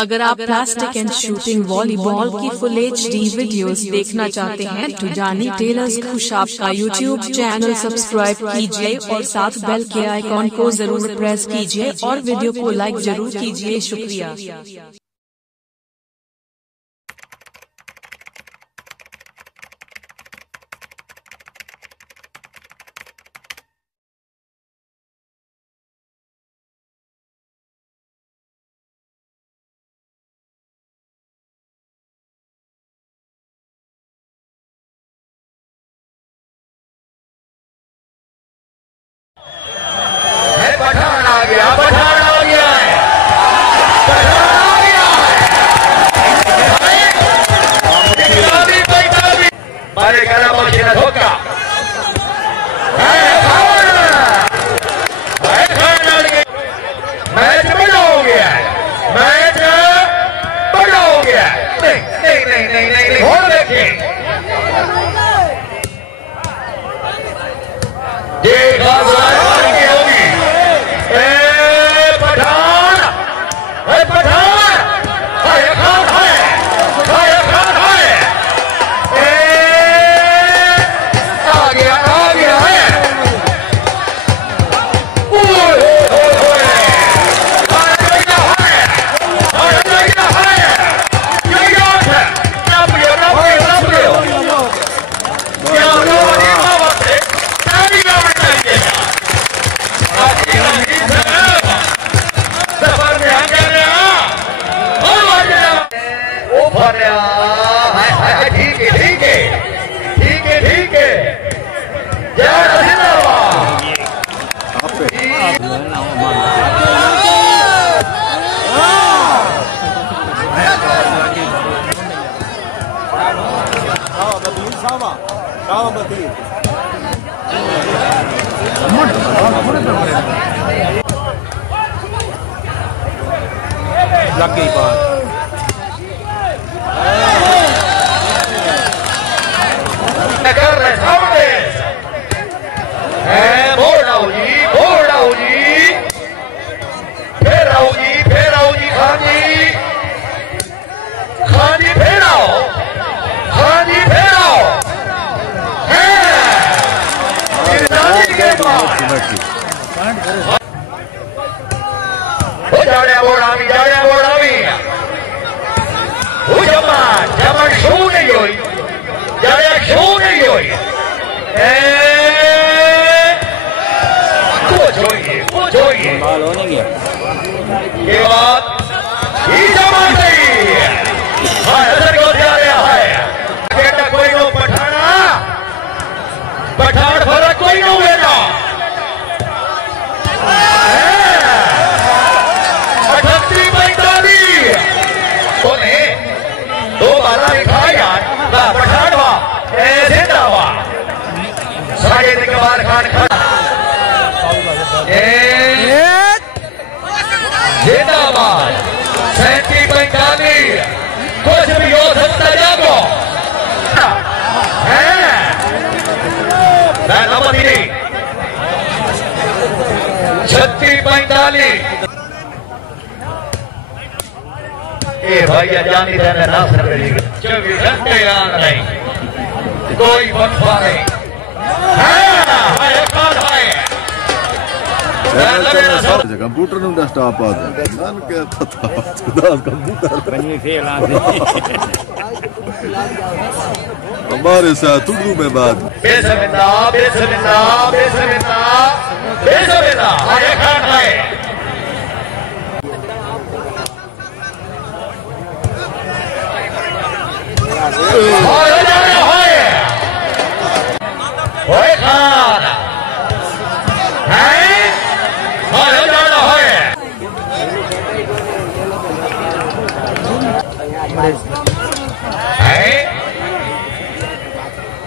अगर आप plastic and shooting volleyball की फुल HD वीडियोस देखना चाहते हैं तो जानी टेलर्स खुशाब का यूट्यूब चैनल सब्सक्राइब कीजिए और साथ बेल के आइकॉन को जरूर प्रेस कीजिए और वीडियो को लाइक जरूर कीजिए। शुक्रिया। पठान आ गया, पठान आ गया है, पठान आ गया है। मारे करा मौजी ना धोखा मैच बड़ा हो गया है, मैच बड़ा हो गया है। नहीं नहीं नहीं नहीं नहीं और देखिए देखा ठीक है ठीक है ठीक है ठीक है लग गई बात। कर रहे सामने बोल रहा हूँ जी, बोल रहा हूँ जी, फिर आओ जी, फिर आओ जी, खान जी, खान जी फिर आओ, खान जी फिर आओ के बाद जाड़े बोड़ावी, जाड़े बोड़ावी जमान जमान शू नहीं हुई, जाड़े शू नहीं हुई कुछ होइए माल होने गया के बाद ही जमान नहीं असर को जा रहा है बेटा कोई नो पठाना पठान फर्क कोई नो बेटा 38-45 बोले दो बाला लिखा यार पठान हुआ जिंदाबाद साढ़े के बाद खान खड़ा जिंदाबाद 37-45 कुछ भी हो सकता जागो नंबर 36-45 ये भैया जानी रहने ना सके 24 घंटे याद नहीं कोई वक्फा नहीं कंप्यूटर में डेस्कटॉप आता है ना क्या पता कंप्यूटर बनी फेल आते हमारे साथ उर्दू में बात बिस्मिल्लाह बिस्मिल्लाह बिस्मिल्लाह बिस्मिल्लाह आगे खान है होए खान है और जाना है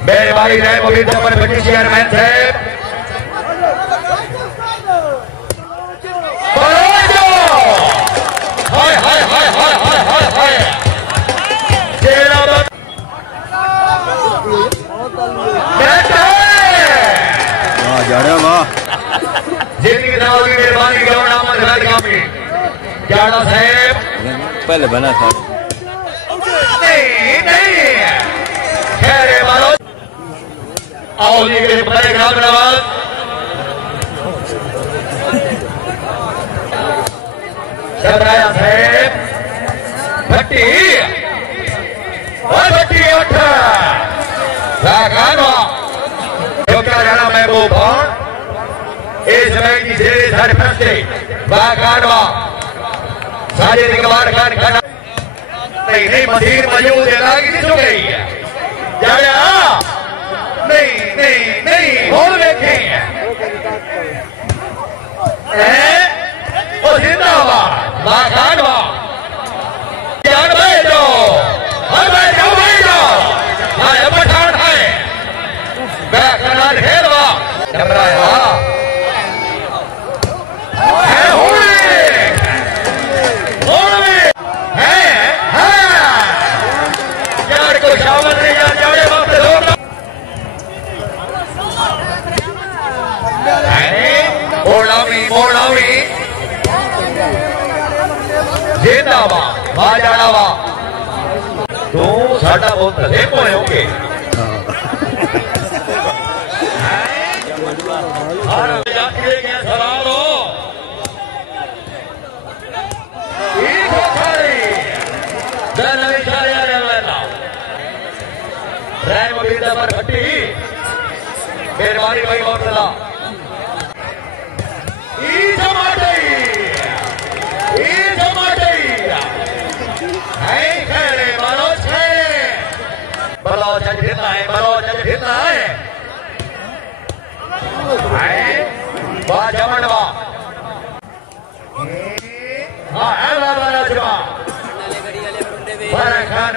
मेरे भाई रहे मोदी नंबर 25 चेयरमैन साहब हाय हाय हाय हाय हाय हाय हाय जाड़ा वाह जिंदगी मेहरबानी जाड़ा साहेब पहले बना था। नहीं खेरे मारो आओ जी के बड़े ग्राम नवाज शबराया साहेब भट्टी और भट्टी उठ लागानो जो क्या जाना महबूब और इस समय की जेरे सारे फंसते लागानो साजे निकबार खान खाना नहीं मजीद मौजूद है लागी नहीं सो गई है जाना नहीं बोल देखे वो जिंदाबाद लागानो जान भाई जो हर भाई जाओ आया पठान है बैकनार खेलवा डबराया है होले है यार को शामल नहीं यार जाड़े बाप से लोग मोड़ावी जिंदाबाद बाजाड़ावा तू साडा बहुत धले पोए होंगे हर जाके गया सवालो एक खाली दन विचारे आने वाला रैम बिंदा पर भट्टी मेहरबानी भाई मोहतला ई टमाटे है खेरे बलोच फिरना है वाह जमनवा हाँ है बाबा बड़ा खान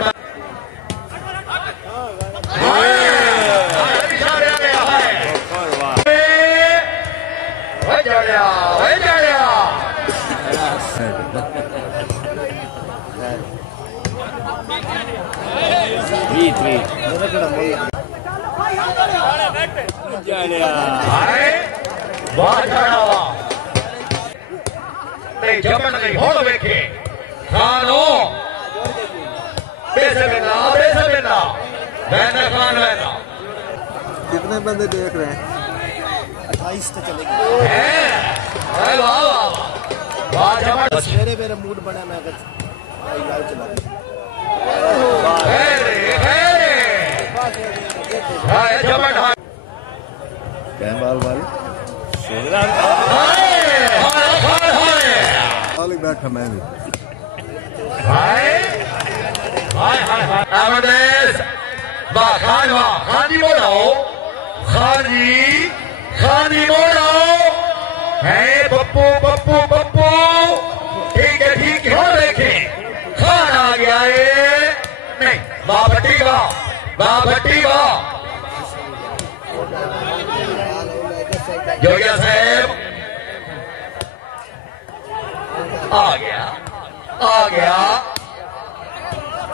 नहीं जमन नहीं हो देखे खानो बेसमिल्ला वैना खान वैना कितने बंदे देख रहे हैं? 28 तो चले गए। वाह जमन मेरे मूड बना मैं लाइव चला कैमराल वाले बैठा मैं भी खानी मोड़ो है पप्पू ठीक है हो देखे खान आ गया है नहीं बाप भट्टी का जोगिया साहब आ गया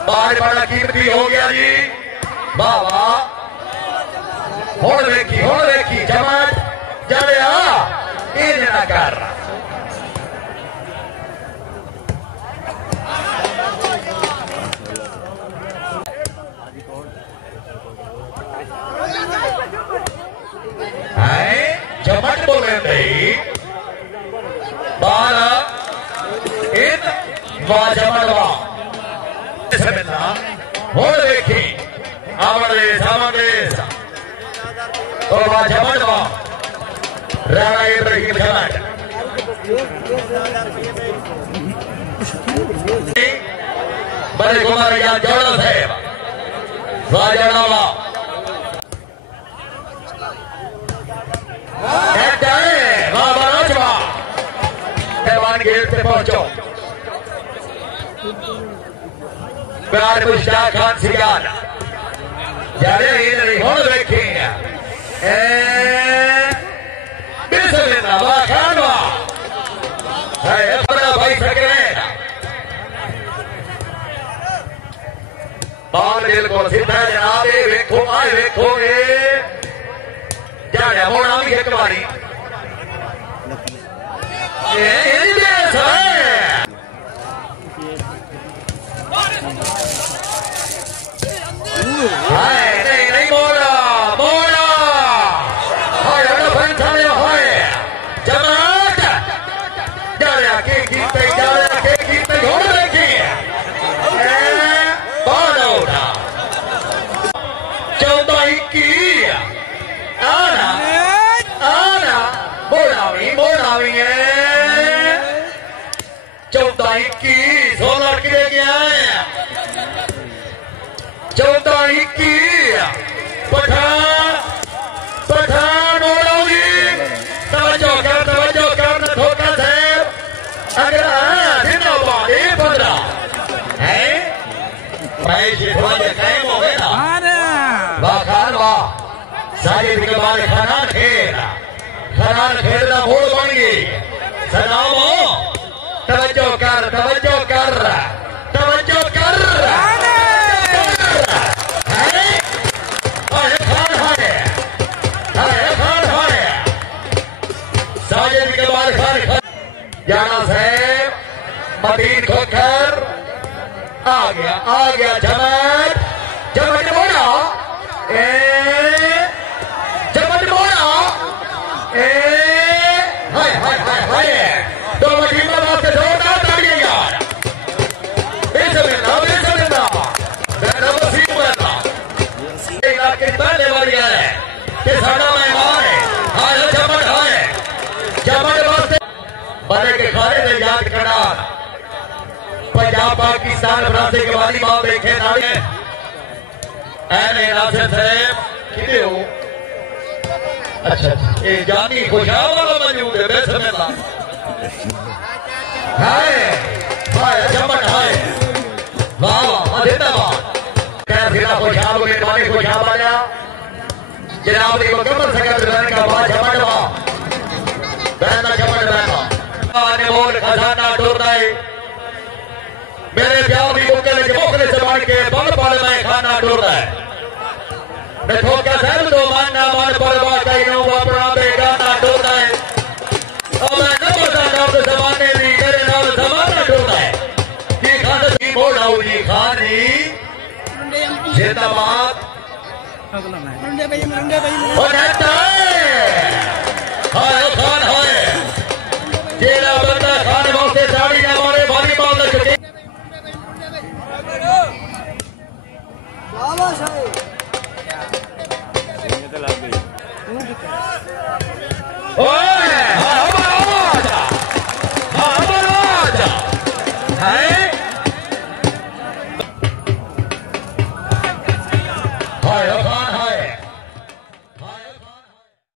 बार बड़ा कीमती हो गया जी बाबा होड़ देखी जमात जड़िया ना कर जमट बोले नहीं बाला इन वाजमड़वा हो देखी आमदेश तो वाजमड़वा राणा इब्राहिम जमट बड़े कुमार या जोड़ा साहेब वाजमड़वा गेट पे पहुंचो प्यार मुश्ताक खान सियाल जाने नहीं हो देखे बिस्मिल्लाह वाह खानवा है बड़ा भाई सकरे बाल बिल्कुल सीधा जनाब वेखो आए वेखो जाने होना भी एक बारी 14-21 16 किले गया है 14-21 पठान हो रहा जी तवज्जो कर न धोखा साहब अगर जिंदाबाद ये 15 है मैं जितवाने कायम हो गया वाह खान वाह साजिद इकबाल खनान खेल का मोड़ बन गई सलामो तवज्जो कर साजिद इकबाल खान जाना साहब मदीन खोखर आ गया जमट बोला हाय तो मदीना वास्ते जोरदार तालियां यार बेसमिल्लाह मेरा वसीम बना इलाके पहले वाली है कि साडा मेहमान है हाय जमट वास्ते बड़े के खाने में याद करना पंजाब पाकिस्तान फ्रांस के वाली बात देखे नाले ऐने नासिर साहब किथे हो अच्छा ये जानी खुशहाल वाला मौजूद है बेसमिल्लाह हाय जमट हाय वाह जिंदाबाद कैसा खुशहाल हो मेहरबानी खुशहाल आया जनाब की मुकम्मल सकत रहने का बाद जमट वाह बहना जमट बहना आने बोल खजाना ढूंढना है मेरे प्यार की मुकले से बढ़ के बल में खाना ढूंढना है मैं ठोका सर तो मानना मान परवा कहीं नो अपना बेगाना ढूंढना है और मैं न बता रब जमाने दी मेरे नाल जमाना ढूंढना है ये खान की मोड़ा हुई खानी जिंदाबाद और नेता हाय खान हाय जेला बंदा खान वास्ते साड़ी ना मारे भारी बात चुके बाबा साहब Oh!